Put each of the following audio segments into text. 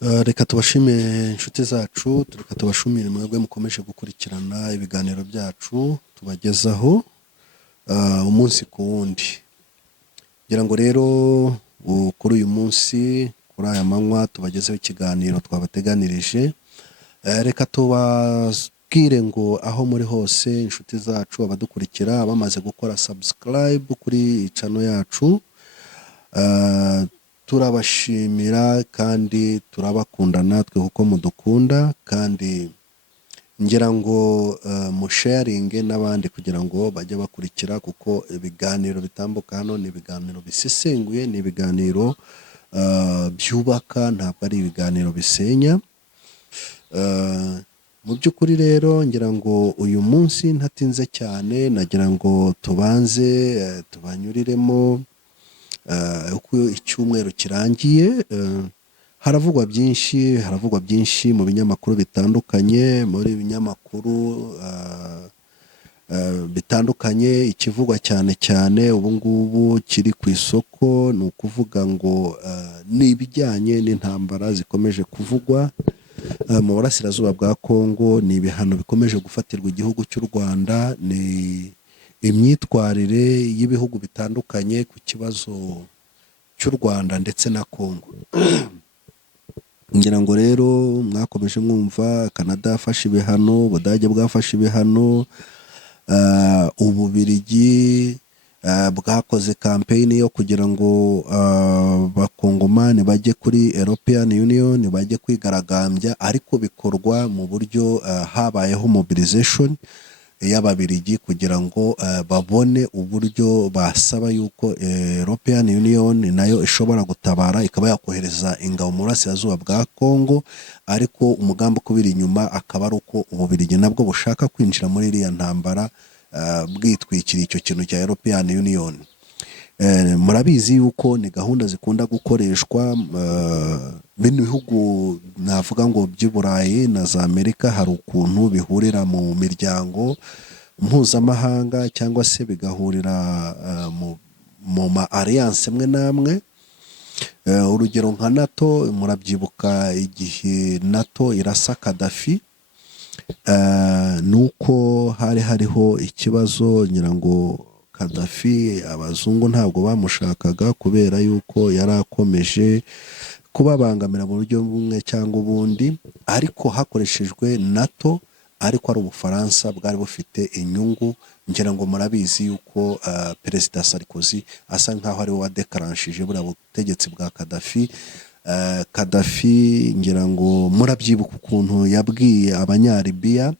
Reka tubashimire inshuti zacu, reka tubashimire mwebwe mukomeje gukurikirana ibiganiro byacu tubagezaho umunsi ku wundi. Ngira ngo rero kuri uyu munsi, kuri aya manywa tubagezeho ikiganiro twabateganirije. Reka tubabwire ngo aho muri hose inshuti zacu abadukurikira bamaze gukora subscribe kuri channel yacu, turabashimira kandi turabakunda natwe kuko mudukunda, kandi ngira ngo musharinge n'abandi kugira ngo bajye bakurikira, kuko ibiganiro bitambuka hano ni ibiganiro bisesenguye, ni ibiganiro byubaka, ntabwo ari ibiganiro bisenya. Mu by'ukuri rero ngira ngo uyu munsi ntatinze cyane, nagira ngo tubanze tubanyuriremo uko icyumweru kirangiye. Haravugwa byinshi mu binyamakuru bitandukanye, muri binyamakuru bitandukanye. Ikivugwa cyane cyane ubu ngubu kiri ku isoko ni ukuvuga ngo ni ibijyanye n'intambara zikomeje kuvugwa mu burasirazuba bwa Kongo, ni ibihano bikomeje gufatirwa igihugu cy'u Rwanda, ni imyitwarire y'ibihugu bitandukanye ku kibazo cy'u Rwanda ndetse na Kongo. Ngira ngo rero mwakomeje mwumva Canada yafashe ibihano, Ubudage bwafashe ibihano, Ububiligi bwakoze campaign yo kugira ngo bakongomani bajye kuri European Union, bajye kwigaragambya, ariko bikorwa mu buryo habayeho mobilization y'Ababiligi kugira ngo babone uburyo basaba yuko European Union nayo ishobora gutabara, ikaba yakohereza ingabo mu burasirazuba bwa Kongo, ariko umugambi kubiri inyuma akaba ari uko Ububiligi nabwo bushaka kwinjira muri iriya ntambara bwitwikira icyo kintu cya European Union. Murabizi yuko ni gahunda zikunda gukoreshwa bino bihugu, navuga ngo by'i Burayi na za Amerika, hari ukuntu bihurira mu miryango mpuzamahanga cyangwa se bigahurira mu ma alliance amwe n'amwe. Urugero nka NATO, murabyibuka igihe NATO irasa Gaddafi, nuko hari hariho ikibazo, ngira ngo Gaddafi abazungu ntabwo bamushakaga kubera yuko yari akomeje kubabangamira mu buryo bumwe cyangwa ubundi, ariko hakoreshejwe NATO, ariko ari Ubufaransa bwari bufite inyungu. Ngira ngo murabizi yuko Perezida Sarkozy asa nkaho ari we wadekaranshije buriya butegetsi bwa Gaddafi. Gaddafi ngira ngo murabyibuka ukuntu yabwiye Abanyalibiya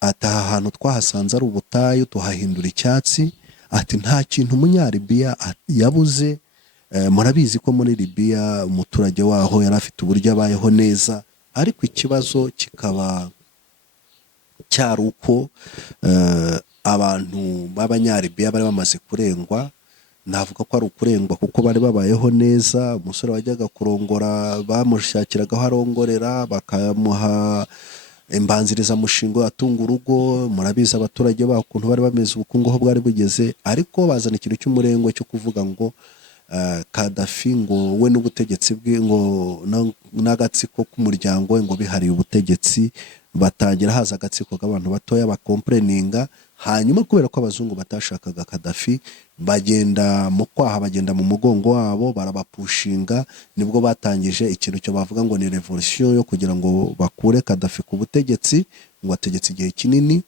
ati aha hantu twahasanze ari ubutayu tuhahindura icyatsi, ati nta kintu Umunyalibiya yabuze. Murabizi ko muri Libya umuturage waho yari afite uburyo abayeho neza, ariko ikibazo kikaba cyari uko abantu b'Abanyalibiya bari bamaze kurengwa. Navuga ko ari ukurengwa kuko bari babayeho neza. Umusore wajyaga kurongora bamushakiraga aho arongorera, bakamuha imbanzirizamushinga atunga urugo. Murabizi abaturage baho ukuntu bari bameze, ubukungu aho bwari bugeze, ariko bazana ikintu cy'umurengo cyo kuvuga ngo Gaddafi ngo we n'ubutegetsi bwe ngo n'agatsiko k'umuryango we ngo bihariye ubutegetsi, batangira haza agatsiko k'abantu batoya bakomplayininga. Hanyuma kubera ko abazungu batashakaga Gaddafi, bagenda mu kwaha, bagenda mu mugongo wabo, barabapushinga. Nibwo batangije ikintu cyo bavuga ngo ni revolution yo kugira ngo bakure Gaddafi ku butegetsi, ngo ategetse igihe kinini.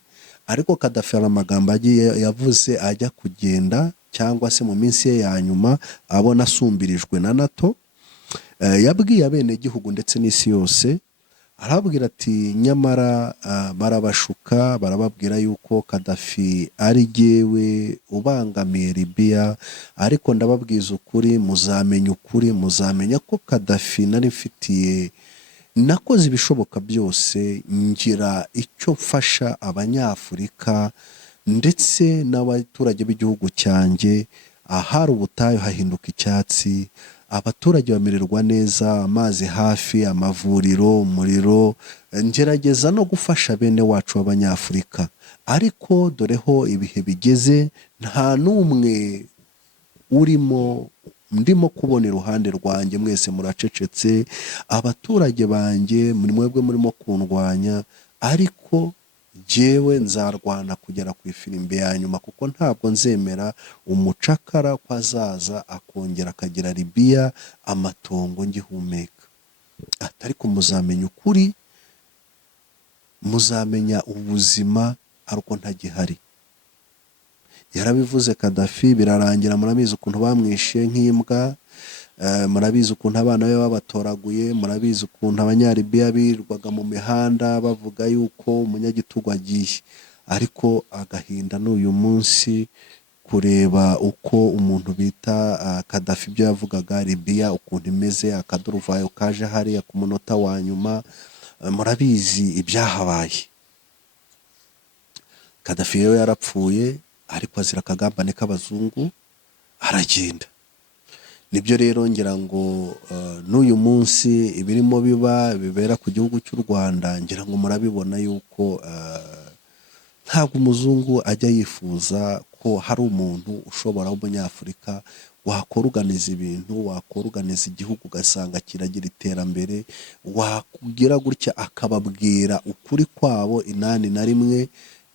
Ariko Gaddafi hari amagambo yavuze ajya kugenda, cyangwa se mu minsi ye ya nyuma abona asumbirijwe na NATO, yabwiye abenegihugu ndetse n'isi yose, arababwira ati nyamara barabashuka, barababwira yuko Gaddafi ari jyewe ubangamiye Libya, ariko ndababwiza ukuri, muzamenya ukuri, muzamenya ko Gaddafi nari mfitiye, nakoze ibishoboka byose, ngira icyo mfasha Abanyafurika ndetse n'abaturage b'igihugu cyanjye. Ahari ubutayu hahinduka icyatsi, abaturage bamererwa neza, amazi hafi, amavuriro, umuriro. Ngerageza no gufasha bene wacu b'Abanyafurika, ariko doreho ibihe bigeze nta n'umwe urimo ndimo kubona iruhande rwanjye, mwese muracecetse, abaturage banjye muri mwebwe murimo kundwanya, ariko jyewe nzarwana kugera ku ifirimbi ya nyuma, kuko ntabwo nzemera umucakara ko azaza akongera akagira Libiya amatongo ngihumeka. Ariko muzamenya ukuri, muzamenya ubuzima ariko ntagihari. Yarabivuze Kadafi, birarangira, murabizi ukuntu bamwishe nk'imbwa, murabizi ukuntu abana be babatoraguye, murabizi ukuntu abanyalibiya birirwaga mu mihanda bavuga yuko umunyagitugu agiye. Ariko agahinda n'uyu munsi kureba uko umuntu bita Kadafi ibyo yavugaga, Libiya ukuntu imeze, akaduruvayo kaje hariya ku munota wa nyuma, murabizi ibyahabaye. Kadafi rero yarapfuye, ariko azira akagambane k'abazungu aragenda. Nibyo rero ngira ngo n'uyu munsi ibirimo bibera ku gihugu cy'u Rwanda, ngira ngo murabibona yuko ntabwo umuzungu ajya yifuza ko hari umuntu ushobora w'umunyafurika wakoruganiza ibintu, wakoruganiza igihugu ugasanga kiragira iterambere, wakugira gutya akababwira ukuri kwabo inani na rimwe.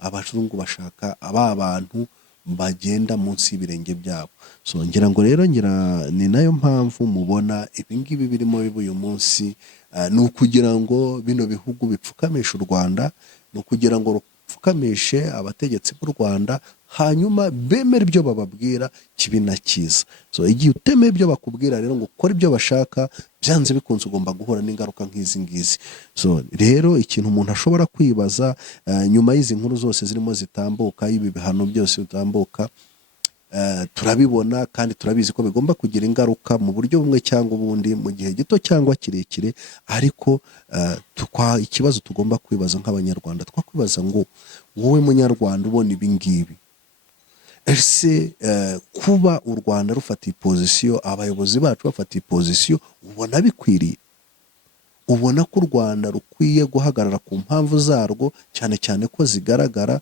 Abazungu bashaka aba bantu bagenda munsi y'ibirenge byabo. So ngira ngo rero ni nayo mpamvu mubona ibingibi birimo biba uyu munsi, ni ukugira ngo bino bihugu bipfukamishe u Rwanda, ni ukugira ngo rupfukamishe abategetsi b'u Rwanda, hanyuma bemere ibyo bababwira kibi na cyiza. So igihe utemeye ibyo bakubwira rero ngo ukore ibyo bashaka, byanze bikunze ugomba guhura n'ingaruka nk'izi ngizi. So rero ikintu umuntu ashobora kwibaza nyuma y'izi nkuru zose zirimo zitambuka, ibi bihano byose bitambuka, turabibona kandi turabizi ko bigomba kugira ingaruka mu buryo bumwe cyangwa ubundi, mu gihe gito cyangwa kirekire. Ariko ikibazo tugomba kwibaza nk'abanyarwanda, twakwibaza ngo wowe munyarwanda ubona ibi ngibi, ese kuba u Rwanda rufata ipozisiyo, abayobozi bacu bafata ipozisiyo, ubona bikwiriye? Ubona ko u Rwanda rukwiye guhagarara ku mpamvu zarwo, cyane cyane ko zigaragara,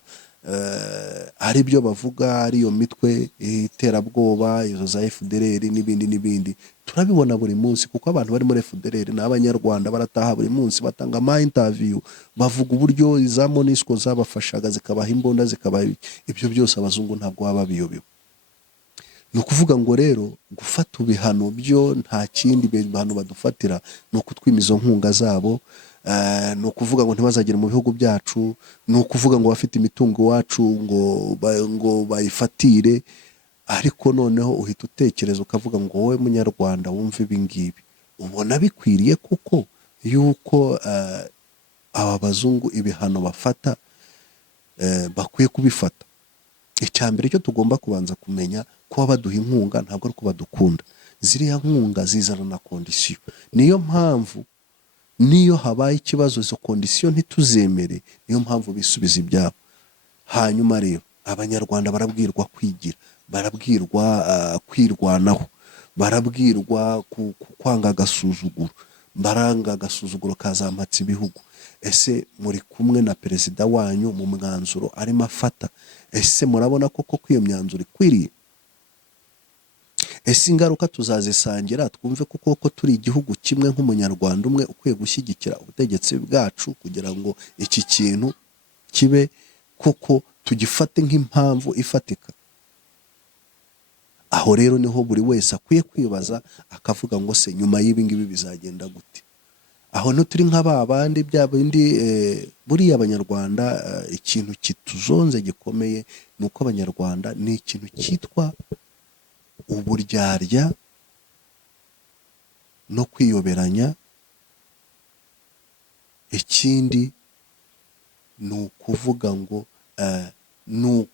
ari byo bavuga, ariyo mitwe iterabwoba, izo za FDLR n'ibindi n'ibindi. Turabibona buri munsi, kuko abantu bari muri FDLR n'abanyarwanda barataha buri munsi batanga ama interview, bavuga uburyo za MONUSCO zabafashaga, zikabaha imbunda, zikabaha ibyo byose. Abazungu ntabwo baba biyobewe. Ni ukuvuga ngo rero gufata ibihano byo nta kindi bihano badufatira, ni ukutwima izo nkunga zabo, ni ukuvuga ngo ntibazagere mu bihugu byacu, ni ukuvuga ngo bafite imitungo iwacu ngo bayifatire. Ariko noneho uhita utekereza ukavuga ngo wowe munyarwanda wumva ibi ngibi, ubona bikwiriye kuko yuko aba bazungu ibihano bafata bakwiye kubifata? Icya mbere cyo tugomba kubanza kumenya ko baduha inkunga ntabwo ari ko badukunda. Ziriya nkunga zizana na kondisiyo. Niyo mpamvu niyo habaye ikibazo izo kondisiyo ntituzemere, niyo mpamvu bisubiza ibyabo. Hanyuma rero abanyarwanda barabwirwa kwigira, barabwirwa kwirwanaho, barabwirwa kwanga agasuzuguro, baranga agasuzuguro kazamatse ibihugu. Ese muri kumwe na perezida wanyu mu mwanzuro arimo afata? Ese murabona koko ko iyo myanzuro ikwiriye? Ese ingaruka tuzazisangira twumve kuko turi igihugu kimwe, nk'umunyarwanda umwe ukwiye gushyigikira ubutegetsi bwacu kugira ngo iki kintu kibe kuko tugifate nk'impamvu ifatika? Aho rero niho buri wese akwiye kwibaza akavuga ngo se nyuma y'ibi ngibi bizagenda gute? Aho ntituri nk'aba bandi bya bindi. Buriya abanyarwanda ikintu kituzonze gikomeye ni uko abanyarwanda ni ikintu cyitwa uburyarya no kwiyoberanya. Ikindi ni ukuvuga ngo ni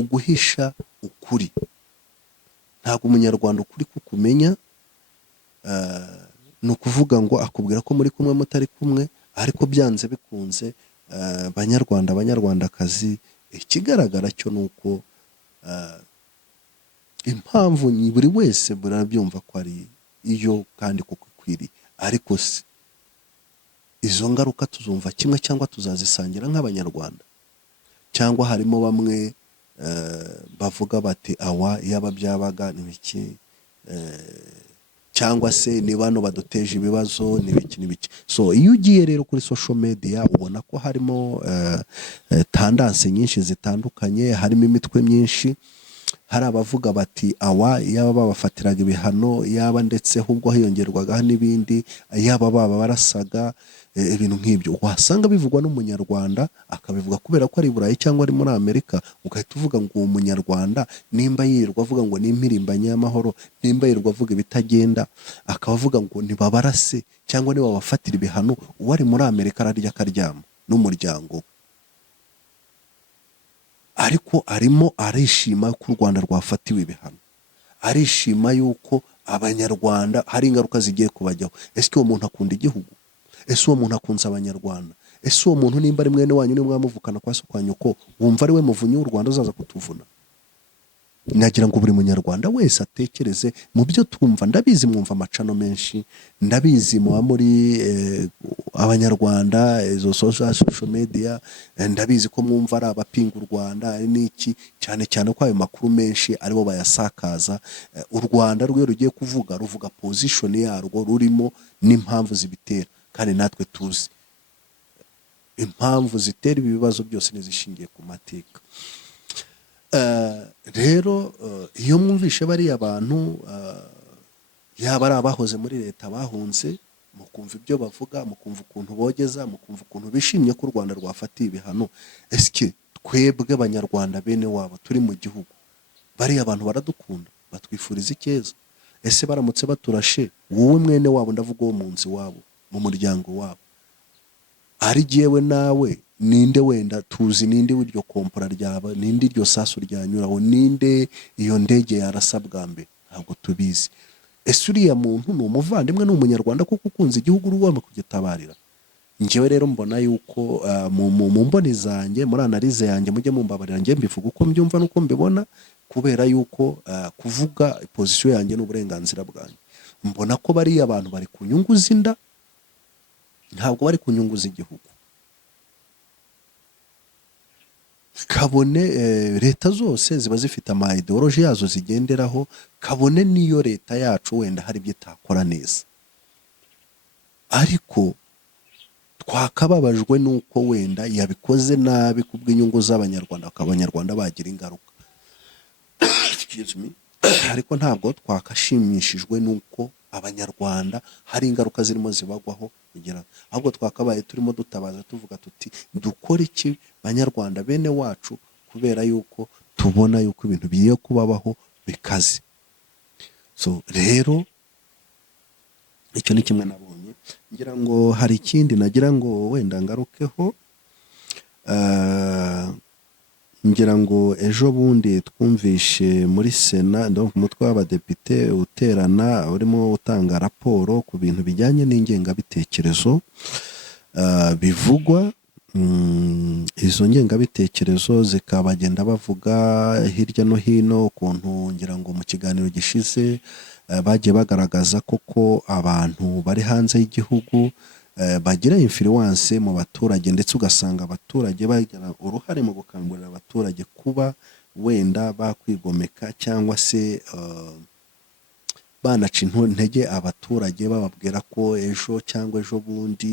uguhisha ukuri. Ntabwo umunyarwanda ukuri kukumenya, ni ukuvuga ngo akubwira ko muri kumwe mutari kumwe, ariko byanze bikunze banyarwandakazi, ikigaragara cyo ni uko impamvu buri wese burabyumva ko ari iyo kandi kuko ikwiriye. Ariko se izo ngaruka tuzumva kimwe cyangwa tuzazisangira nk'abanyarwanda? Cyangwa harimo bamwe bavuga bati awa yaba byabaga n'ibiki, cyangwa se ni bano baduteje ibibazo n'ibiki. So iyo ugiye rero kuri social media ubona ko harimo tandanse nyinshi zitandukanye, harimo imitwe myinshi. Hari abavuga bati awa yaba babafatiraga ibihano, yaba ndetse ahubwo hiyongerwagaho n'ibindi, yaba baba barasaga ibintu nk'ibyo. Wasanga bivugwa n'umunyarwanda akabivuga kubera ko ari i Burayi cyangwa ari muri Amerika, ugahita uvuga ngo uwo munyarwanda nimba yirirwa avuga ngo ni impirimbanyi y'amahoro, nimba yirirwa avuga ibitagenda, akaba avuga ngo nibabarase cyangwa nibabafatira ibihano, uwo ari muri Amerika ararya akaryama n'umuryango we. Ariko arimo arishima ko u Rwanda rwafatiwe ibihano, arishima yuko abanyarwanda hari ingaruka zigiye kubajyaho. Ese uwo muntu akunda igihugu? Ese uwo muntu akunze abanyarwanda? Ese uwo muntu nimba ari mwene wanyu, ni mwamuvukana kwa so kwa nyoko, wumva ari we muvunyi w'u Rwanda uzaza kutuvuna? Nagira ngo buri munyarwanda wese atekereze mu byo twumva. Ndabizi mwumva amacano menshi, ndabizi muba muri abanyarwanda izo social media, ndabizi ko mwumva ari abapinga u Rwanda ari n'iki, cyane cyane ko ayo makuru menshi aribo bayasakaza. U Rwanda rwe rugiye kuvuga, ruvuga position yarwo rurimo n'impamvu zibitera, kandi natwe tuzi impamvu zitera ibi bibazo byose n'izishingiye ku mateka. Rero iyo mwumvishe bariya abantu, yaba ari abahoze muri leta bahunze, mukumva ibyo bavuga, mukumva ukuntu bogeza, mukumva ukuntu bishimye ko u Rwanda rwafatiye ibihano, ese twebwe abanyarwanda bene wabo turi mu gihugu, bariya abantu baradukunda, batwifuriza icyeza? Ese baramutse baturashe, wowe mwene wabo, ndavuga uwo mu nzu wabo, mu muryango wabo, ari jyewe nawe, ninde wenda tuzi ninde w'iryo kompora ryaba, ninde iryo sasu ryanyuraho, ninde iyo ndege yarasa bwa mbere? Ntabwo tubizi. Ese uriya muntu ni umuvandimwe, ni umunyarwanda kuko ukunze igihugu ugomba kugitabarira? Njyewe rero mbona yuko mu mboni zanjye, muri analize yanjye, mujye mumbabarira, njye mbivuga uko mbyumva n'uko mbibona, kubera yuko kuvuga pozisiyo yanjye n'uburenganzira bwanjye. Mbona ko bariya abantu bari ku nyungu z'inda, ntabwo bari ku nyungu z'igihugu. Kabone leta zose ziba zifite ama ideology yazo zigenderaho, kabone niyo leta yacu wenda hari ibyo itakora neza, ariko twakababajwe nuko wenda yabikoze nabi kubw'inyungu z'abanyarwanda, akabanyarwanda bagira ingaruka. Ariko ntabwo twakashimishijwe nuko abanyarwanda hari ingaruka zirimo zibagwaho, kugira ahubwo twakabaye turimo dutabaza tuvuga tuti dukora iki banyarwanda bene wacu, kubera yuko tubona yuko ibintu bigiye kubabaho bikaze. So rero icyo ni kimwe nabonye. Ngira ngo hari ikindi nagira ngo wenda ngarukeho. Ngira ngo ejo bundi twumvishe muri Sena, donc umutwe w'abadepite uterana urimo utanga raporo ku bintu bijyanye n'ingengabitekerezo bivugwa. Izo ngengabitekerezo zikabagenda bavuga hirya no hino, ukuntu ngira ngo mu kiganiro gishize bagiye bagaragaza koko abantu bari hanze y'igihugu bagira influence mu baturage, ndetse ugasanga abaturage bagira uruhare mu gukangurira abaturage kuba wenda bakwigomeka, cyangwa se banaca intege abaturage bababwira ko ejo cyangwa ejo bundi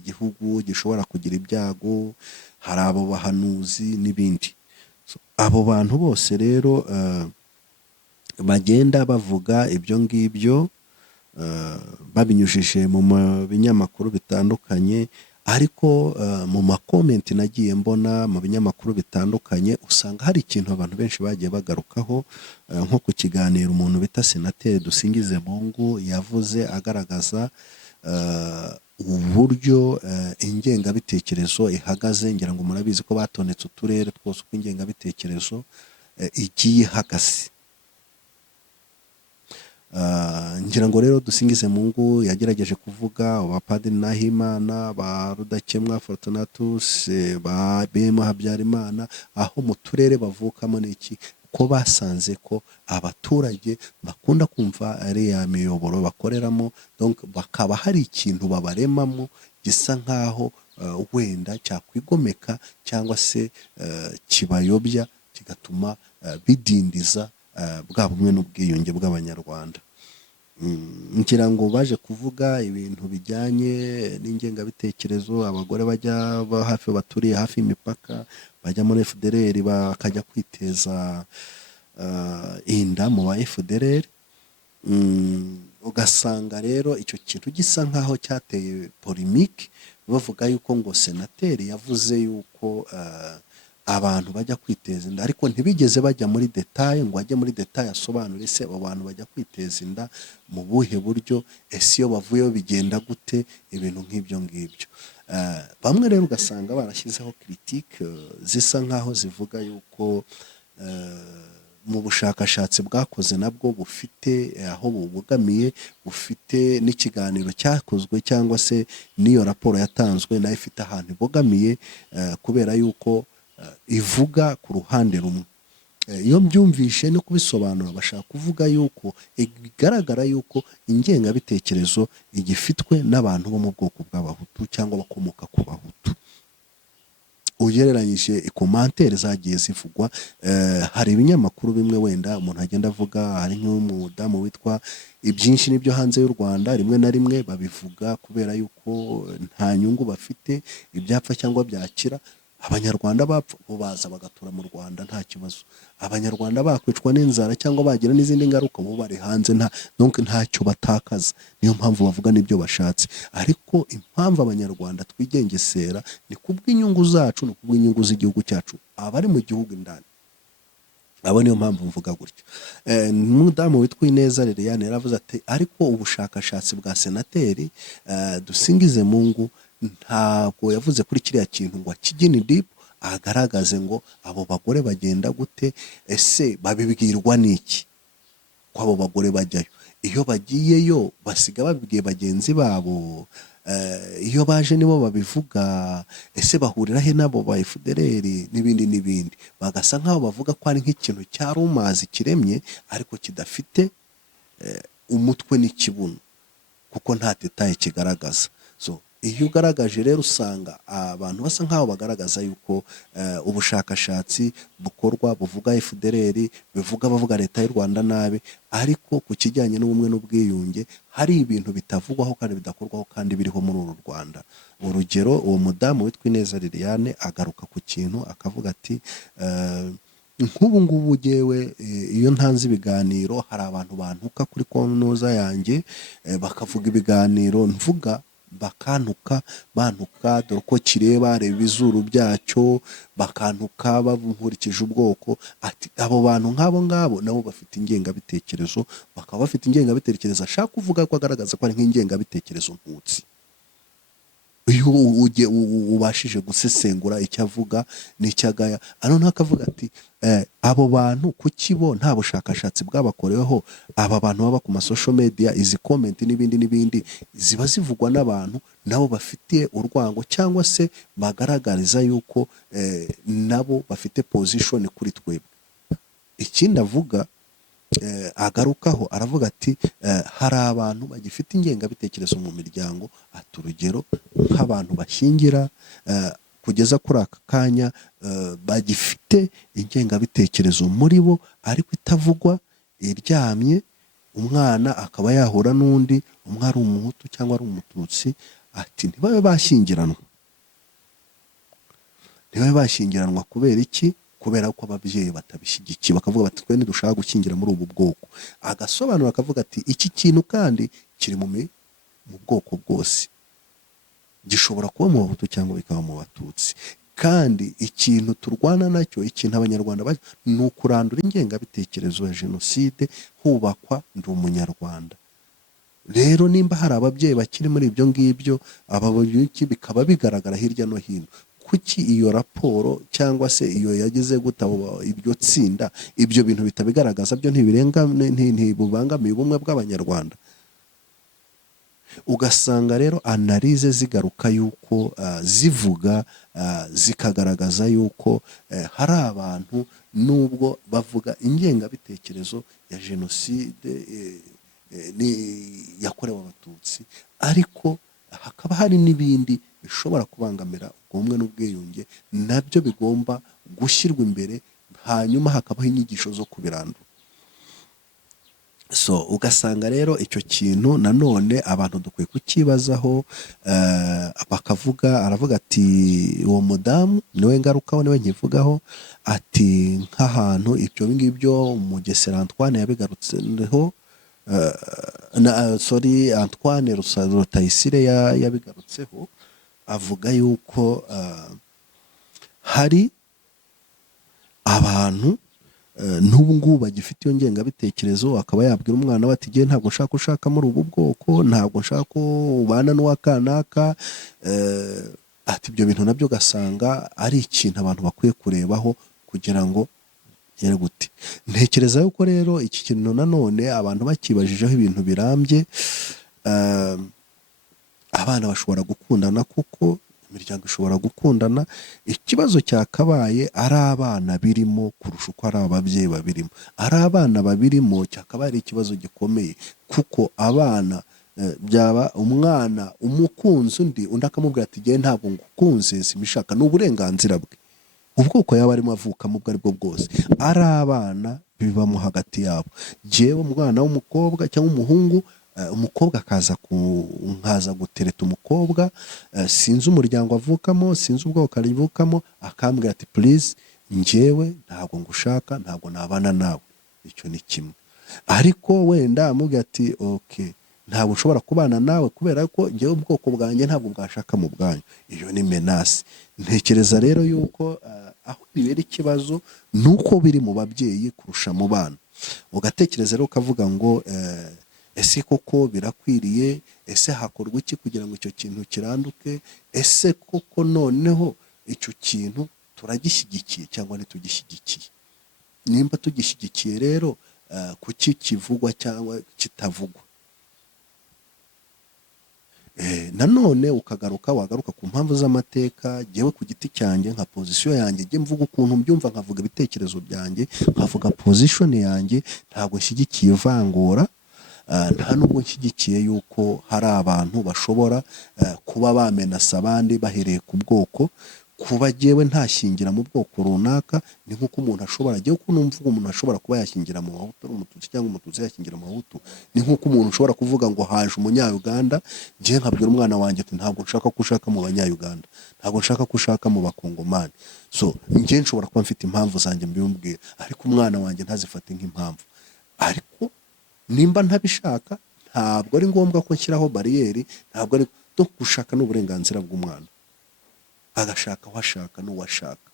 igihugu gishobora kugira ibyago, hari abo bahanuzi n'ibindi. Abo bantu bose rero bagenda bavuga ibyo ngibyo, babinyujije mu binyamakuru bitandukanye, ariko mu makomenti nagiye mbona mu binyamakuru bitandukanye, usanga hari ikintu abantu benshi bagiye bagarukaho, nko ku kiganiro umuntu bita Senateri Dusingizemungu yavuze agaragaza uburyo ingengabitekerezo ihagaze. Ngira ngo murabizi ko batonetse uturere twose uko ingengabitekerezo igiye ihagaze. Ngira ngo rero Dusingizemungu yagerageje kuvuga abapadiri Nahimana, ba Rudakemwa Fortunatus, ba Bema Habyarimana, aho mu turere bavukamo n'iki, ko basanze ko abaturage bakunda kumva ari ya miyoboro bakoreramo, donc bakaba hari ikintu babaremamo gisa nkaho wenda cyakwigomeka cyangwa se kibayobya kigatuma bidindiza bwa bumwe n'ubwiyunge bw'abanyarwanda. ngira ngo baje kuvuga ibintu bijyanye n'ingengabitekerezo, abagore bajya hafi baturiye hafi y'imipaka bajya muri FDLR bakajya kwiteza inda mu ba FDLR. Ugasanga rero icyo kintu gisa nkaho cyateye polemique, bavuga yuko ngo senateri yavuze yuko abantu bajya kwiteza inda, ariko ntibigeze bajya muri detail ngo ajye muri detail asobanure se abo bantu bajya kwiteza inda mu buhe buryo, ese iyo bavuyeho bigenda gute, ibintu nk'ibyo ngibyo. Bamwe rero ugasanga barashyizeho critique zisa nkaho zivuga yuko mu bushakashatsi bwakoze nabwo bufite aho bubogamiye, bufite n'ikiganiro cyakozwe cyangwa se n'iyo raporo yatanzwe nayo ifite ahantu ibogamiye, kubera yuko ivuga ku ruhande rumwe. Iyo mbyumvishe no kubisobanura bashaka kuvuga yuko bigaragara yuko ingengabitekerezo igifitwe n'abantu bo mu bwoko bw'abahutu cyangwa bakomoka ku bahutu. Ugereranyije ikomantere zagiye zivugwa, hari ibinyamakuru bimwe wenda umuntu agenda avuga, hari nk'umudamu witwa ibyinshi n'ibyo hanze y'u Rwanda, rimwe na rimwe babivuga kubera yuko nta nyungu bafite, ibyapfa cyangwa byakira. Abanyarwanda bapfa bo baza bagatura mu Rwanda nta kibazo, abanyarwanda bakwicwa n'inzara cyangwa bagira n'izindi ngaruka bo bari hanze ntacyo batakaza. Niyo mpamvu bavuga n'ibyo bashatse, ariko impamvu abanyarwanda twigengesera ni kubw'inyungu zacu, ni kubw'inyungu z'igihugu cyacu, abari mu gihugu indani. Abo niyo mpamvu mvuga gutyo. Umudamu witwa Ineza Liliane yaravuze ati ariko ubushakashatsi bwa senateri Dusingizemungu ntabwo yavuze kuri kiriya kintu ngo akigini deep agaragaze ngo abo bagore bagenda gute, ese babibwirwa n'iki ko abo bagore bajyayo. Iyo bagiyeyo basiga babibwiye bagenzi babo, iyo baje nibo babivuga, ese bahurira he nabo ba FDLR n'ibindi n'ibindi. Bagasa nkaho bavuga ko ari nk'ikintu cya rumazi kiremye ariko kidafite umutwe n'ikibuno, kuko nta detail kigaragaza. So iyo ugaragaje rero usanga abantu basa nkaho bagaragaza yuko ubushakashatsi bukorwa buvuga FDLR, bivuga bavuga leta y'u Rwanda nabi, ariko ku kijyanye n'ubumwe n'ubwiyunge hari ibintu bitavugwaho kandi bidakorwaho kandi biriho muri uru Rwanda. Urugero, uwo mudamu witwa Ineza Liliane agaruka ku kintu akavuga ati nk'ubu ngubu jewe iyo ntanze ibiganiro hari abantu bantuka kuri konoza yanjye, bakavuga ibiganiro mvuga bakantuka, bantuka dore ko kireba, reba izuru byacyo, bakantuka bankurikije ubwoko. Ati abo bantu nk'abo ngabo nabo bafite ingengabitekerezo, bakaba bafite ingengabitekerezo ashaka kuvuga ko agaragaza ko ari nk'ingengabitekerezo ntutsi. Iyo ubashije gusesengura icyo avuga n'icyagaya, noneho akavuga ati abo bantu kuki bo nta bushakashatsi bwabakoreweho, aba bantu baba ku social media, izi comment n'ibindi ziba zivugwa n'abantu nabo bafitiye urwango cyangwa se bagaragariza yuko nabo bafite position kuri twebwe. Ikindi avuga agarukaho aravuga ati hari abantu bagifite ingengabitekerezo mu miryango, ati urugero nk'abantu bashyingira kugeza kuri aka kanya bagifite ingengabitekerezo muri bo ariko itavugwa, iryamye, umwana akaba yahura n'undi, umwe ari umuhutu cyangwa ari umututsi, ati ntibabe bashyingiranwa kubera iki? Kubera ko ababyeyi batabishyigikiye, bakavuga bati twe ntidushaka gukingira muri ubu bwoko. Agasobanura akavuga ati iki kintu kandi kiri mu bwoko bwose, gishobora kuba mu bahutu cyangwa bikaba mu batutsi, kandi ikintu turwana nacyo, ikintu abanyarwanda ni ukurandura ingengabitekerezo ya jenoside, hubakwa ndi umunyarwanda. Rero nimba hari ababyeyi bakiri muri ibyo ngibyo, ababyeyi bikaba bigaragara hirya no hino, kuki iyo raporo cyangwa se iyo yageze gutabo iryo tsinda ibyo bintu bitabigaragaza, byo ntibubangamiye ubumwe bw'abanyarwanda? Ugasanga rero analize zigaruka yuko zivuga zikagaragaza yuko hari abantu nubwo bavuga ingengabitekerezo ya jenoside yakorewe abatutsi, ariko hakaba hari n'ibindi bishobora kubangamira ubumwe n'ubwiyunge, nabyo bigomba gushyirwa imbere, hanyuma hakabaho inyigisho zo kubirandura. So ugasanga rero icyo kintu nanone abantu dukwiye kukibazaho, aravuga ati uwo mudamu niwe ngarukaho, niwe nkivugaho, ati nk'ahantu ibyo ngibyo Mugesera Antoine yabigarutseho, Antoine Rutayisire yabigarutseho, avuga yuko hari abantu n'ubu ngubu bagifite iyo ngengabitekerezo, akaba yabwira umwana we ati ngewe ntabwo nshaka ushaka muri ubu bwoko, ntabwo nshaka ko ubana n'uwa kanaka, ati ibyo bintu nabyo ugasanga ari ikintu abantu bakwiye kurebaho kugira ngo yere gute. Ntekereza yuko rero iki kintu nanone abantu bakibajijeho ibintu birambye, abana bashobora gukundana kuko imiryango ishobora gukundana, ikibazo cyakabaye ari abana birimo kurusha uko ari ababyeyi babirimo. Ari abana babirimo cyakabaye ari ikibazo gikomeye, kuko abana byaba umwana umukunzi undi akamubwira ati ngewe ntabwo ngukunze simishaka, ni uburenganzira bwe, ubwoko yaba arimo avukamo ubwo aribwo bwose. Ari abana bibamo hagati yabo, ngewe umwana w'umukobwa cyangwa umuhungu, umukobwa nkaza gutereta umukobwa, sinzi umuryango avukamo, sinzi ubwoko arivukamo, akambwira ati please ngewe ntabwo ngushaka, ntabwo nabana nawe, icyo ni kimwe. Ariko wenda amubwira ati okay ntabwo ushobora kubana nawe kubera ko ngewe ubwoko bwanjye ntabwo bwashaka mu bwanyu, iyo ni menasi. Ntekereza rero yuko aho bibera ikibazo nuko biri mu babyeyi kurusha mu bana. Ugatekereza rero ukavuga ngo ese koko birakwiriye, ese hakorwa iki kugira ngo icyo kintu kiranduke, ese koko noneho icyo kintu turagishyigikiye cyangwa ntitugishyigikiye? Nimba tugishyigikiye rero kuki kivugwa cyangwa kitavugwa? Nanone wagaruka ku mpamvu z'amateka. Jyewe ku giti cyanjye nka pozisiyo yanjye, jye mvuga ukuntu mbyumva, nkavuga ibitekerezo byanjye, nkavuga position yanjye. Ntabwo nshyigikiye ivangura, nta nubwo nshyigikiye yuko hari abantu bashobora kuba bamenasa abandi bahereye ku bwoko. Kuba jyewe ntashingira mu bwoko runaka ni nk'uko umuntu ashobora, jyewe uko numva umuntu ashobora kuba yashingira mu Bahutu ari Umututsi, cyangwa Umututsi yashingira mu Bahutu, ni nk'uko umuntu ushobora kuvuga ngo haje Umunya-Uganda, jyewe nkabwira umwana wanjye ati ntabwo nshaka ko ushaka mu Banya-Uganda, ntabwo nshaka ko ushaka mu Bakongomani. So njye nshobora kuba mfite impamvu zanjye mbimubwira, ariko umwana wanjye ntazifate nk'impamvu. Ariko nimba ntabishaka, ntabwo ari ngombwa ko nshyiraho bariyeri, ntabwo ari gushaka n'uburenganzira bw'umwana, agashaka aho ashaka n'uwashaka.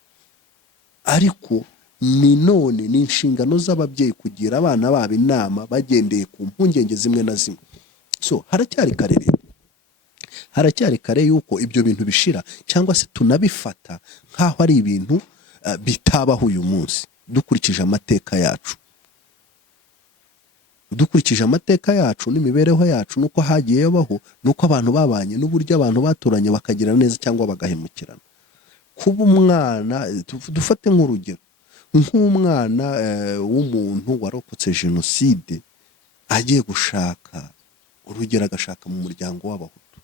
Ariko ni none ni inshingano z'ababyeyi kugira abana babo inama bagendeye ku mpungenge zimwe na zimwe. So haracyari kare rero, haracyari kare yuko ibyo bintu bishira, cyangwa se tunabifata nk'aho ari ibintu bitabaho uyu munsi. Dukurikije amateka yacu, dukurikije amateka yacu n'imibereho yacu, nuko hagiye baho, nuko abantu babanye, n'uburyo abantu baturanye bakagira neza cyangwa bagahemukirana. Kuba umwana, dufate nk'urugero, nk'umwana w'umuntu warokotse jenoside agiye gushaka, urugero agashaka mu muryango w'Abahutu,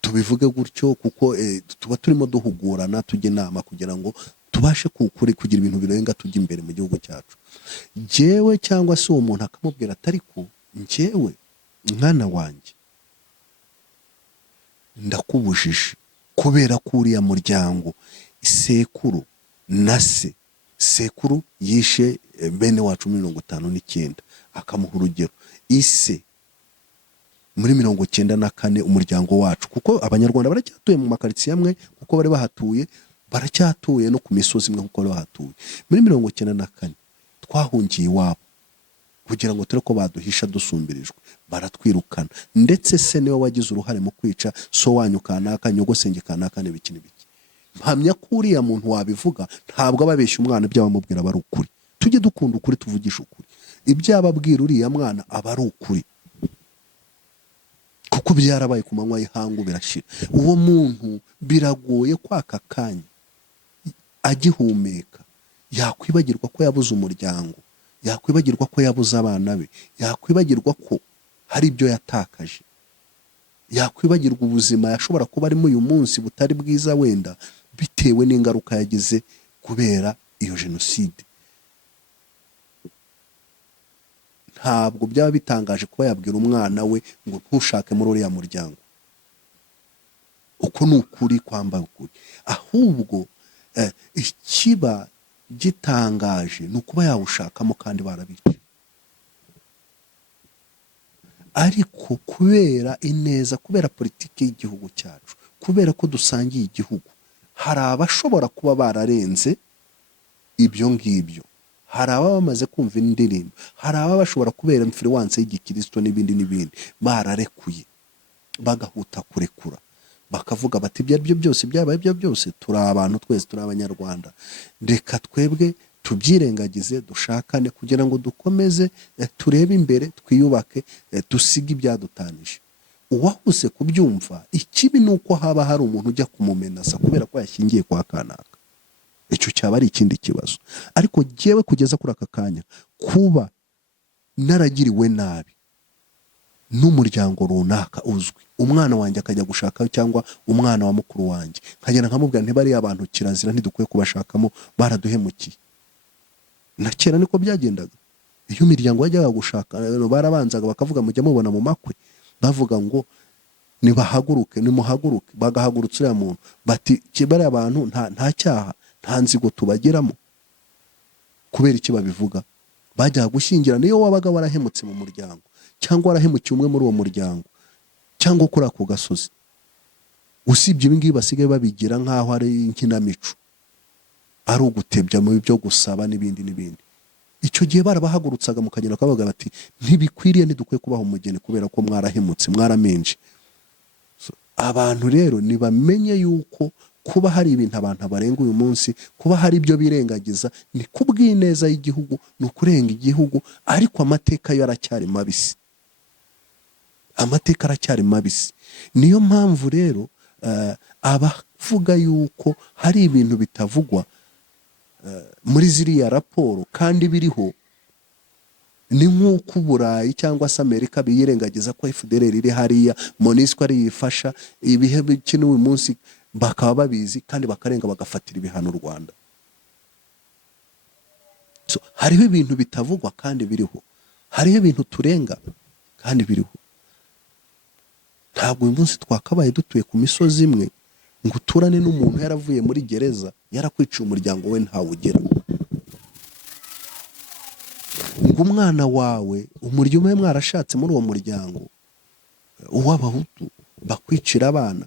tubivuge gutyo kuko tuba turimo duhugurana, tujya inama kugira ngo tubashe kugira ibintu birenga, tujya imbere mu gihugu cyacu. Njyewe cyangwa se uwo muntu akamubwira atari ko njyewe mwana wanjye ndakubujije kubera ko uriya muryango sekuru na sekuru yishe bene wacu 59, akamuha urugero ise muri 94 umuryango wacu, kuko abanyarwanda baracyatuye mu makaritsiye amwe kuko bari bahatuye, baracyatuye no ku misozi imwe kuko bari bahatuye. Muri 94 twahungiye iwabo kugira ngo ture ko baduhisha dusumbirijwe, baratwirukana, ndetse se niwe wagize uruhare mu kwica so wanyu kanaka, nyogosenge kanaka n'ibiki n'ibiki. Mpamya ko uriya muntu wabivuga ntabwo ababeshya umwana, ibyo bamubwira aba ari ukuri. Tujye dukunda ukuri, tuvugisha ukuri, ibyo ababwira uriya mwana aba ari ukuri, kuko byarabaye ku manywa y'ihangu birashira. Uwo muntu biragoye kwaka kanya agihumeka yakwibagirwa ko yabuze umuryango, yakwibagirwa ko yabuze abana be, yakwibagirwa ko hari ibyo yatakaje, yakwibagirwa ubuzima yashobora kuba arimo uyu munsi butari bwiza, wenda bitewe n'ingaruka yagize kubera iyo jenoside. Ntabwo byaba bitangaje kuba yabwira umwana we ngo ntushake muri uriya muryango. Uko ni ukuri kwambaye ukuri. Ahubwo ikiba gitangaje ni ukuba yawushakamo kandi barabica. Ariko kubera ineza, kubera politiki y'igihugu cyacu, kubera ko dusangiye igihugu, hari abashobora kuba bararenze ibyo ngibyo, hari ababa bamaze kumva indirimbo, hari ababa bashobora kubera influence y'igikristo n'ibindi n'ibindi, bararekuye bagahuta kurekura, bakavuga bati ibyo aribyo byose, byabaye ibyo byose, turi abantu twese, turi abanyarwanda, reka twebwe tubyirengagize, dushakane kugira ngo dukomeze turebe imbere, twiyubake, dusige ibyadutanije. Uwahuse kubyumva, ikibi ni uko haba hari umuntu ujya kumumenasa kubera ko yashingiye kwa kanaka. Icyo cyaba ari ikindi kibazo. Ariko jyewe kugeza kuri aka kanya, kuba naragiriwe nabi n'umuryango runaka uzwi, umwana wanjye akajya gushaka, cyangwa umwana wa mukuru wanjye, nkagenda nkamubwira ntibari abantu kirazira, ntidukwiye kubashakamo, baraduhemukiye. Na kera niko byagendaga. Iyo imiryango yajyaga gushaka, barabanzaga bakavuga mujya mubona mu makwe, bavuga ngo nibahaguruke, nimuhaguruke, bagahagurutsa uriya muntu, bati kibari abantu nta cyaha, nta nzigo tubageramo. Kubera iki babivuga? Bajyaga gushyingirana iyo wabaga warahemutse mu muryango, cyangwa warahemukiye umwe muri uwo muryango, cyangwa kuri ako gasozi. Usibye ibi ngibi basigaye babigira nk'aho ari inkinamico, ari ugutebya mu byo gusaba n'ibindi n'ibindi. Icyo gihe barabahagurutsaga mukagenda kabaga bati ntibikwiriye, ntidukwiye kubaho umugeni kubera ko mwarahemutse, mwaramenje. Abantu rero nibamenye yuko kuba hari ibintu abantu barenga uyu munsi, kuba hari ibyo birengagiza, ni kubw'ineza y'igihugu, ni ukurenga igihugu, ariko amateka yo aracyari mabisi. Amateka aracyari mabisi. Niyo mpamvu rero abavuga yuko hari ibintu bitavugwa muri ziriya raporo kandi biriho, ni nk'uko Uburayi cyangwa se Amerika biyirengagiza ko FDLR iri hariya, MONUSCO ari yifasha ibihe bikini uyu munsi, bakaba babizi kandi bakarenga bagafatira ibihano u Rwanda. Hariho ibintu bitavugwa kandi biriho, hariho ibintu turenga kandi biriho. Ntabwo uyu munsi twakabaye dutuye ku misozi imwe ngo uturane n'umuntu yaravuye muri gereza, yarakwiciye umuryango we ntawugera. Ngo umwana wawe umuryo umwe mwarashatse muri uwo muryango uw'abahutu bakwicira abana,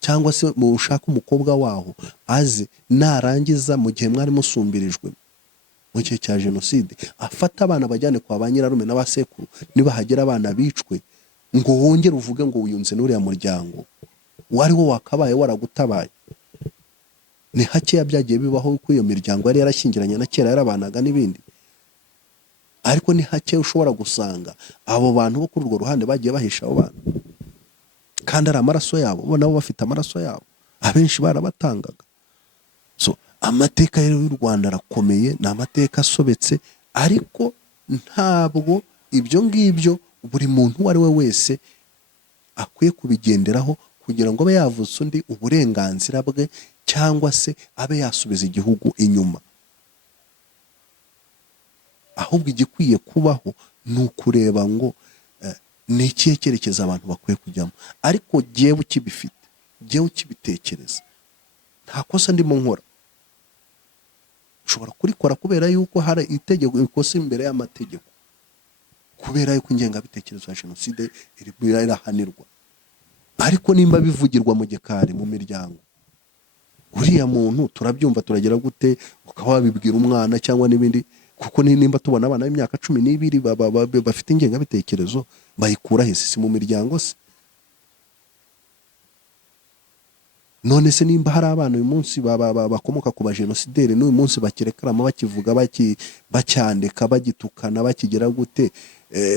cyangwa se mu ushaka umukobwa waho aze narangiza mu gihe mwari musumbirijwe mu gihe cya jenoside, afata abana bajyane kwa ba nyirarume n'abasekuru, nibahagera abana bicwe, ngo wongere uvuge ngo wiyunze n'uriya muryango wari wo wakabaye waragutabaye. Ni hakeya byagiye bibaho ko iyo miryango yari yarashyingiranye na kera yarabanaga n'ibindi, ariko ni hake ushobora gusanga abo bantu bo kuri urwo ruhande bagiye bahisha abo bantu, kandi ari amaraso yabo, bo nabo bafite amaraso yabo, abenshi barabatangaga. Amateka y'u Rwanda arakomeye, ni amateka asobetse, ariko ntabwo ibyo ngibyo buri muntu uwo ari we wese akwiye kubigenderaho kugira ngo abe yavutse undi uburenganzira bwe, cyangwa se abe yasubiza igihugu inyuma. Ahubwo igikwiye kubaho ni ukureba ngo ni ikihe cyerekezo abantu bakwiye kujyamo. Ariko jyewe ukibifite, jyewe ukibitekereza, nta kosa ndimo nkora. Ushobora kurikora kubera yuko hari itegeko ikosa imbere y'amategeko, kubera yuko ingengabitekerezo ya jenoside irahanirwa. Ariko nimba bivugirwa mu gikari mu miryango, uriya muntu turabyumva, turagera gute ukaba wabibwira umwana cyangwa n'ibindi? Kuko nimba tubona abana b'imyaka 12 bafite ingengabitekerezo, bayikura he? Si mu miryango se? None se nimba hari abana uyu munsi bakomoka ku bajenosideri n'uyu munsi bakirekarama, bakivuga, bacyandika, bagitukana, bakigera gute,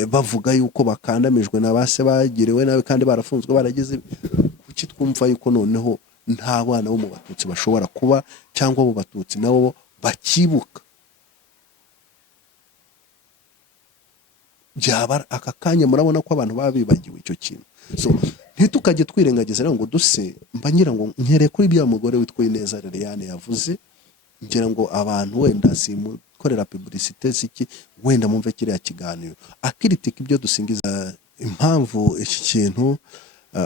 bavuga yuko bakandamijwe na base bagiriwe nawe kandi barafunzwe barageze, kuki twumva yuko noneho nta bana bo mu Batutsi bashobora kuba, cyangwa abo Batutsi nabo bakibuka? Byaba aka kanya murabona ko abantu baba bibagiwe icyo kintu. Ntitukajye twirengagiza rero ngo duse, mba ngira ngo nkere kuri bya mugore witwa Ineza Liliane yavuze, ngira ngo abantu wenda simukorera publicité siki wenda mumve kiriya kiganiro akiritika ibyo dusingiza impamvu iki kintu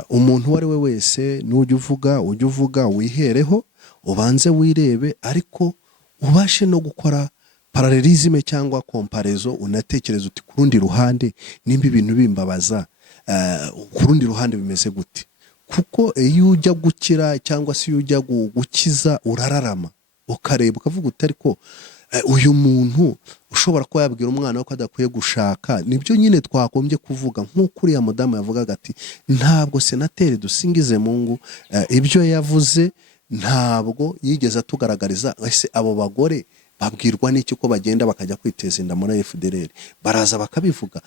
umuntu uwo ari we wese ujya uvuga wihereho ubanze wirebe ariko ubashe no gukora parallelisme cyangwa comparaison unatekereza uti ku rundi ruhande nimba ibintu bimbabaza ku rundi ruhande bimeze gute kuko iyo ujya gukira cyangwa se iyo ujya gukiza urararama ukareba ukavuga uti ariko uyu muntu ushobora kuba yabwira umwana we ko adakwiye gushaka nibyo nyine twagombye kuvuga nk'uko uriya mudamu yavugaga ati ntabwo senateri Dusingizemungu ibyo yavuze ntabwo yigeze atugaragariza ese abo bagore babwirwa n'iki ko bagenda bakajya kwiteza inda muri FDLR baraza bakabivuga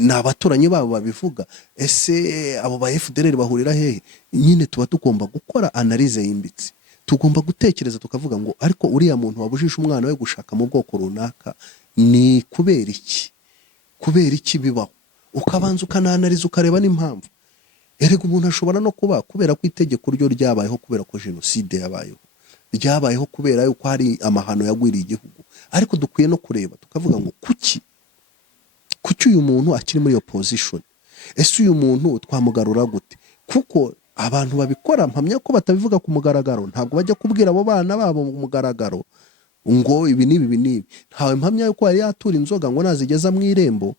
ni abaturanyi babo babivuga ese abo ba FDLR bahurira hehe nyine tuba tugomba gukora analyse yimbitse tugomba gutekereza tukavuga ngo ariko uriya muntu wabujije umwana we gushaka mu bwoko runaka ni kubera iki bibaho ukabanza ukananariza ukareba n'impamvu erega umuntu ashobora no kuba kubera ko itegeko ryo ryabayeho kubera ko jenoside yabayeho ryabayeho kubera yuko hari amahano yagwiriye igihugu ariko dukwiye no kureba tukavuga ngo kuki uyu muntu akiri muri iyo position ese uyu muntu twamugarura gute kuko abantu babikora mpamya ko batabivuga ku mugaragaro ntabwo bajya kubwira abo bana babo mu mugaragaro ngo ibi nibi ntawe mpamya yuko yari yatura inzoga ngo nazigeza mu irembo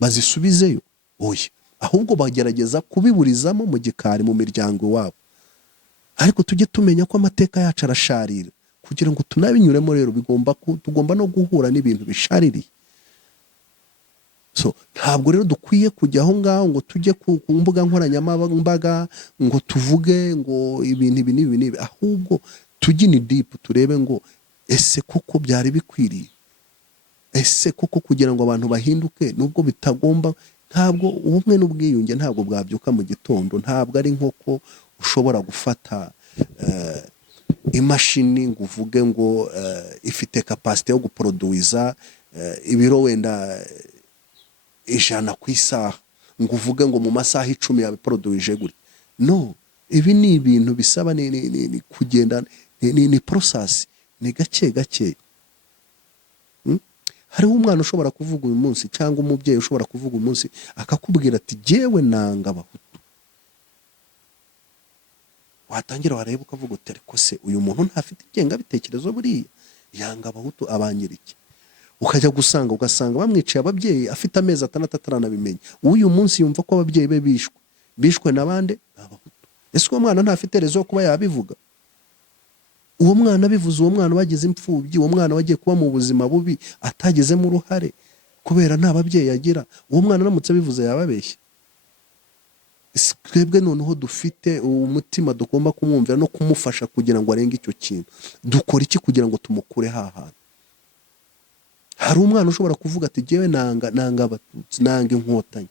bazisubizeyo oya ahubwo bagerageza kubiburizamo mu gikari mu miryango wabo ariko tujye tumenya ko amateka yacu arasharira kugira ngo tunabinyuremo rero tugomba no guhura n'ibintu bishaririye so ntabwo rero dukwiye kujya aho ngaho ngo tujye ku mbuga nkoranyambaga ngo tuvuge ngo ibintu ibi ahubwo tujye ni deep turebe ngo ese koko byari bikwiriye ese koko kugira ngo abantu bahinduke nubwo bitagomba ntabwo ubumwe n'ubwiyunge ntabwo bwabyuka mu gitondo ntabwo ari nkoko ushobora gufata imashini ngo uvuge ngo ifite capacity yo guproduiza ibiro wenda 100 ku isaha ngo uvuge ngo mu masaha 10 yabiproduije guri no ibi ni ibintu bisaba ni kugenda ni process ni gake hariho umwana ushobora kuvuga uyu munsi cyangwa umubyeyi ushobora kuvuga uyu munsi akakubwira ati jewe nanga abahutu watangira wareba ukavuga uti ariko se uyu muntu ntafite ingengabitekerezo buriya yanga abahutu abanyiriki ukajya ugasanga bamwiciye ababyeyi afite amezi 6 ataranabimenya uyu munsi yumva ko ababyeyi be bishwe nabande abahutu ese uwo mwana ntafite rezo kuba yabivuga uwo mwana bivuze uwo mwana wagize impfubyi uwo mwana wagiye kuba mu buzima bubi atagezemo uruhare kubera nta babyeyi yagira uwo mwana namutse bivuze yababeshye twebwe noneho dufite umutima dugomba kumwumvira no kumufasha kugira ngo arenge icyo kintu dukora iki kugira ngo tumukure hahantu hari umwana ushobora kuvuga ati jewe nanga abatutsi nanga inkotanyi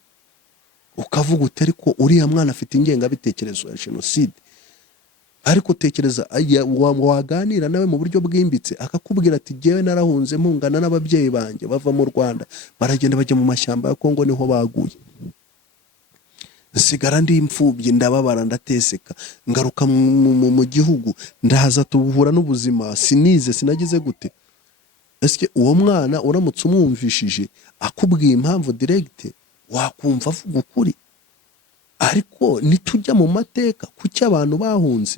ukavuga uti ariko uriya mwana afite ingengabitekerezo ya jenoside ariko tekereza waganira nawe mu buryo bwimbitse akakubwira ati jewe narahunze mpungana n'ababyeyi banjye bava mu Rwanda baragenda bajya mu mashyamba ya Kongo niho baguye nsigara ndi impfubyi ndababara ndateseka ngaruka mu gihugu ndahaza tubuhura n'ubuzima sinagize gute ese uwo mwana uramutse umwumvishije akubwiye impamvu direct wakumva avuga ukuri ariko nitujya mu mateka kuki abantu bahunze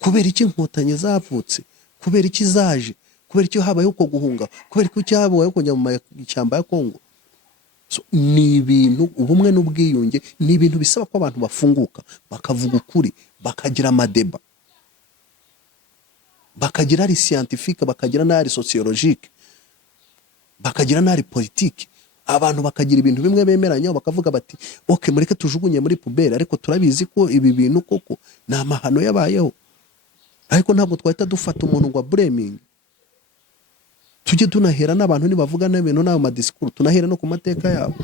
kubera iki inkotanyi zavutse kubera iki zaje kubera iki habayeho ko guhunga kubera iki habayeho kujya mu mashyamba ya Kongo ni ibintu ubumwe n'ubwiyunge ni ibintu bisaba ko abantu bafunguka bakavuga ukuri bakagira amadeba bakagira ari scientifique bakagira n'ari sociologique bakagira n'ari politique abantu bakagira ibintu bimwe bemeranya bakavuga bati okay mureke tujugunye muri poubelle ariko turabizi ko ibi bintu koko na amahano yabayeho ariko ntabwo twahita dufata umuntu ngo blaming tujye tunahera n'abantu nibavuga n'ibintu n'ayo madisikuru tunahera no ku mateka yabo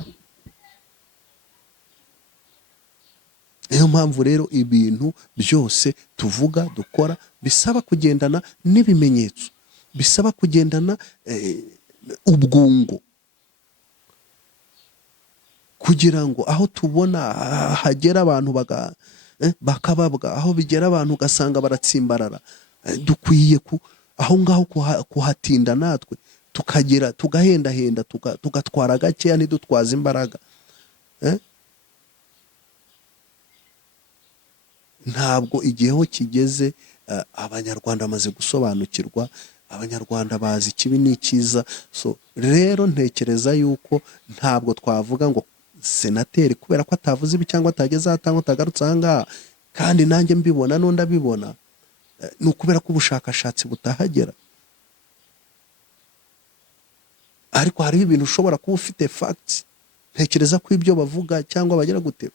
niyo mpamvu rero ibintu byose tuvuga dukora bisaba kugendana n'ibimenyetso bisaba kugendana ubwungo kugira ngo aho tubona hagera abantu bakababwa aho bigera abantu ugasanga baratsimbarara dukwiye aho ngaho kuhatinda natwe tukagera tugahendahenda tugatwara gakeya ntidutwaze imbaraga. Ntabwo igiheho kigeze. Abanyarwanda bamaze gusobanukirwa, abanyarwanda bazi ikibi n'icyiza. So rero ntekereza yuko ntabwo twavuga ngo senateri kubera ko atavuze ibi cyangwa atageze ahatanga utagarutse aha ngaha, kandi nanjye mbibona n'undi abibona, ni ukubera ko ubushakashatsi butahagera. Ariko hariho ibintu ushobora kuba ufite facts. Ntekereza ko ibyo bavuga cyangwa bagera gute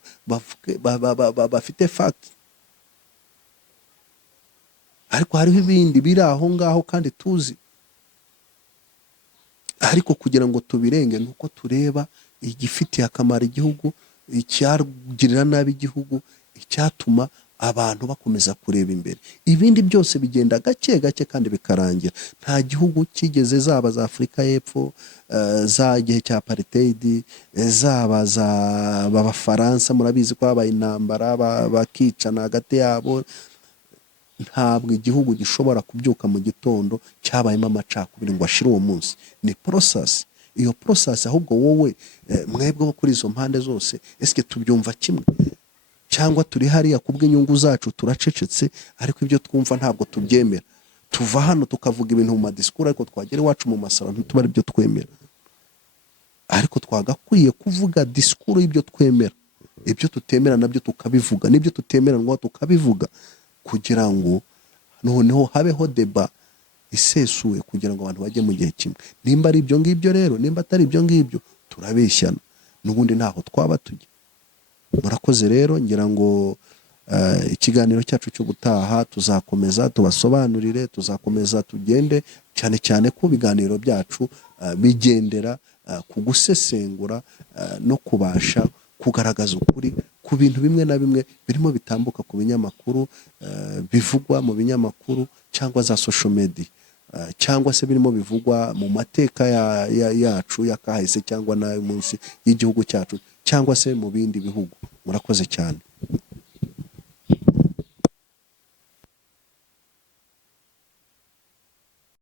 bafite facts, ariko hariho ibindi biri aho ngaho kandi tuzi. Ariko kugira ngo tubirenge nuko tureba igifitiye akamaro igihugu, icyagirira nabi igihugu, icyatuma abantu bakomeza kureba imbere. Ibindi byose bigenda gake gake kandi bikarangira. Nta gihugu kigeze, zaba za Afurika y'Epfo, za gihe cya apartheid, zaba za b'Abafaransa, murabizi ko habaye intambara bakicana hagati yabo. Ntabwo igihugu gishobora kubyuka mu gitondo cyabayemo amacakubiri ngo ashire uwo munsi. Ni process. Iyo process ahubwo wowe mwebwe bo kuri izo mpande zose, eske tubyumva kimwe cyangwa turi hariya kubw'inyungu zacu turacecetse, ariko ibyo twumva ntabwo tubyemera? Tuva hano tukavuga ibintu mu madisikuru, ariko twagera iwacu mu masaro ntituba ari byo twemera. Ariko twagakwiye kuvuga disikuru y'ibyo twemera, ibyo tutemera nabyo tukabivuga, n'ibyo tutemera ngo tukabivuga, kugira ngo noneho habeho deba isesuye, kugira ngo abantu bajye mu gihe kimwe. Nimba ari ibyo ngibyo rero, nimba atari ibyo ngibyo, turabeshyana, n'ubundi ntaho twaba tujya. Murakoze rero, ngira ngo ikiganiro cyacu cy'ubutaha tuzakomeza tubasobanurire, tuzakomeza tugende cyane cyane ku biganiro byacu bigendera ku gusesengura no kubasha kugaragaza ukuri ku bintu bimwe na bimwe birimo bitambuka ku binyamakuru, bivugwa mu binyamakuru cyangwa za social media, cyangwa se birimo bivugwa mu mateka yacu yakahise cyangwa n'ayo munsi y'igihugu cyacu, cyangwa se mu bindi bihugu. Murakoze cyane.